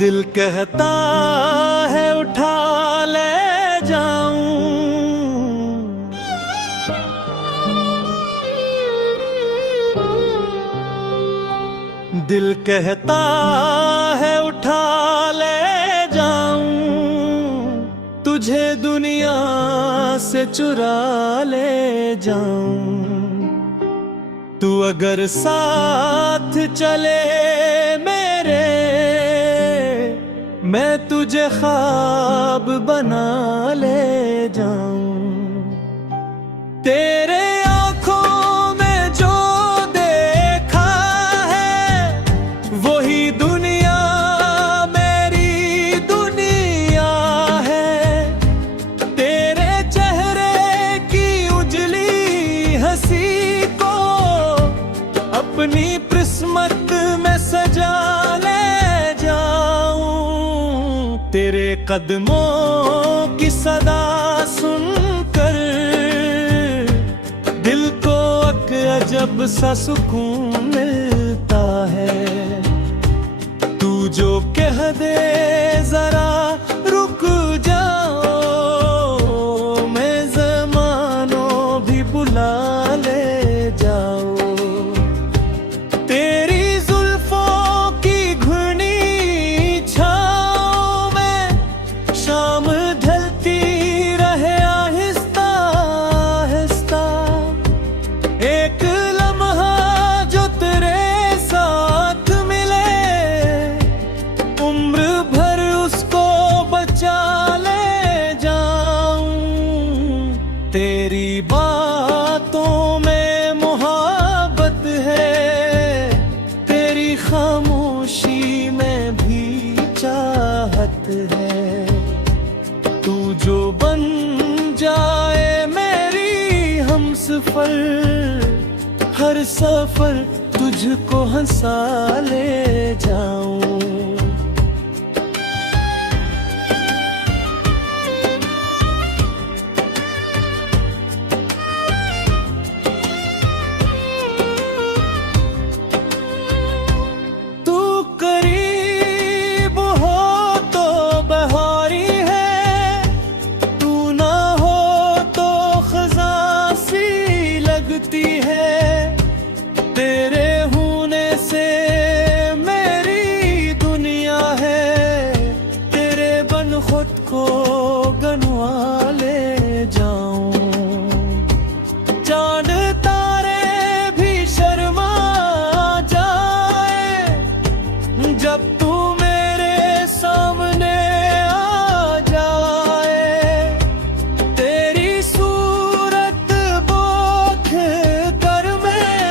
दिल कहता है उठा ले जाऊं, दिल कहता है उठा ले जाऊं, तुझे दुनिया से चुरा ले जाऊं। तू अगर साथ चले मेरे, मैं तुझे ख्वाब बना ले जाऊं। तेरे आंखों में जो देखा है वही दुनिया मेरी दुनिया है। तेरे चेहरे की उजली हंसी को अपनी किस्मत में सजा ले जाऊं। तेरे कदमों की सदा सुनकर दिल को एक अजब सा सुकून मिलता है। तू जो कह दे जरा रुक जाओ, मैं ज़मानों भी बुला ले जाओ। तेरी जुल्फों की घुनी छाँव में शाम ढलती रहे आहिस्ता आहिस्ता। एक लम्हा जो तेरे साथ मिले उम्र भर उसको बचा ले जाऊं। तेरी बातों में मोहब्बत है, तेरी खामोशी में भी चाहत है। तू जो बन जाए मेरी हमसफर, हर सफर तुझको हंसा ले जाऊं। तू करीब हो तो बहारी है, तू ना हो तो खज़ां सी लगती है। तेरे होने से मेरी दुनिया है, तेरे बन खुद को गनवा ले जाऊं। चांद तारे भी शर्मा जाए जब तू मेरे सामने आ जाए। तेरी सूरत बोख कर मैं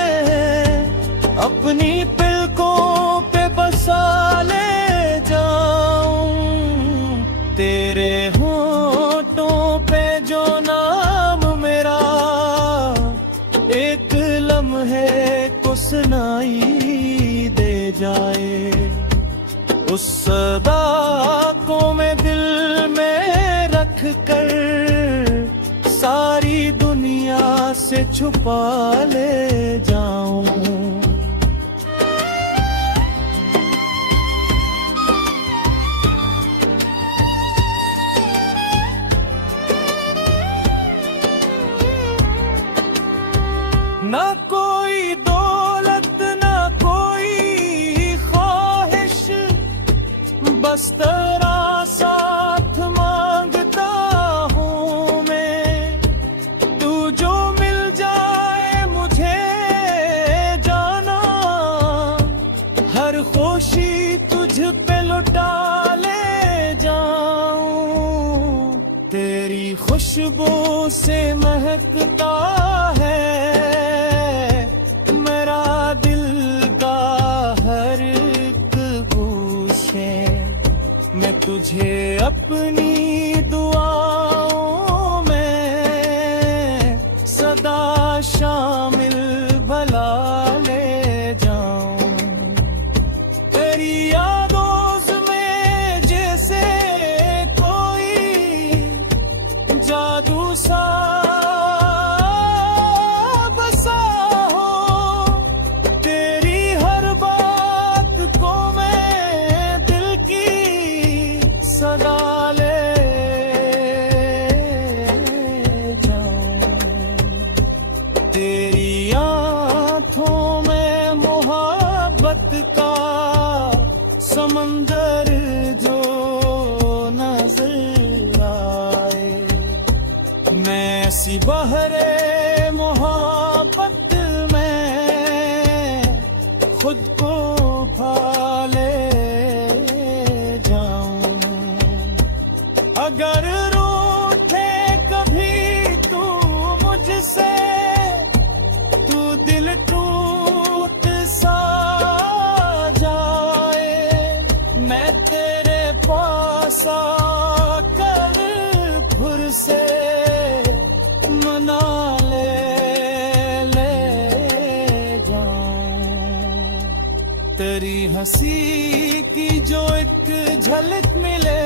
अपनी पलकों पे बसा ले जाऊं। तेरे होठों पे जो नाम मेरा एक लम्हे को सुनाई दे जाए, उस सदा को मैं दिल में रख कर सारी दुनिया से छुपा ले जाऊं। ना कोई दौलत ना कोई ख्वाहिश, बस तेरा साथ मांगता हूँ मैं। तू जो मिल जाए मुझे जाना, हर खुशी तुझ पे लुटा ले जाऊं। तेरी खुशबू से महकता है मेरा दिल का हर एक गूशे। मैं तुझे अपनी दुआओं में सदा शामिल भला ले जाऊं। तेरी यादों में जैसे कोई जादू सा बसा हो, तेरी हर बात को मैं दिल की इसी बहरे मोहब्बत में खुद को भाले जाऊं। अगर रूठे कभी तू मुझसे, तू दिल टूट सा जाए, मैं तेरे पास आकर फिर से मना ले जाऊं। तेरी हंसी की जो एक झलक मिले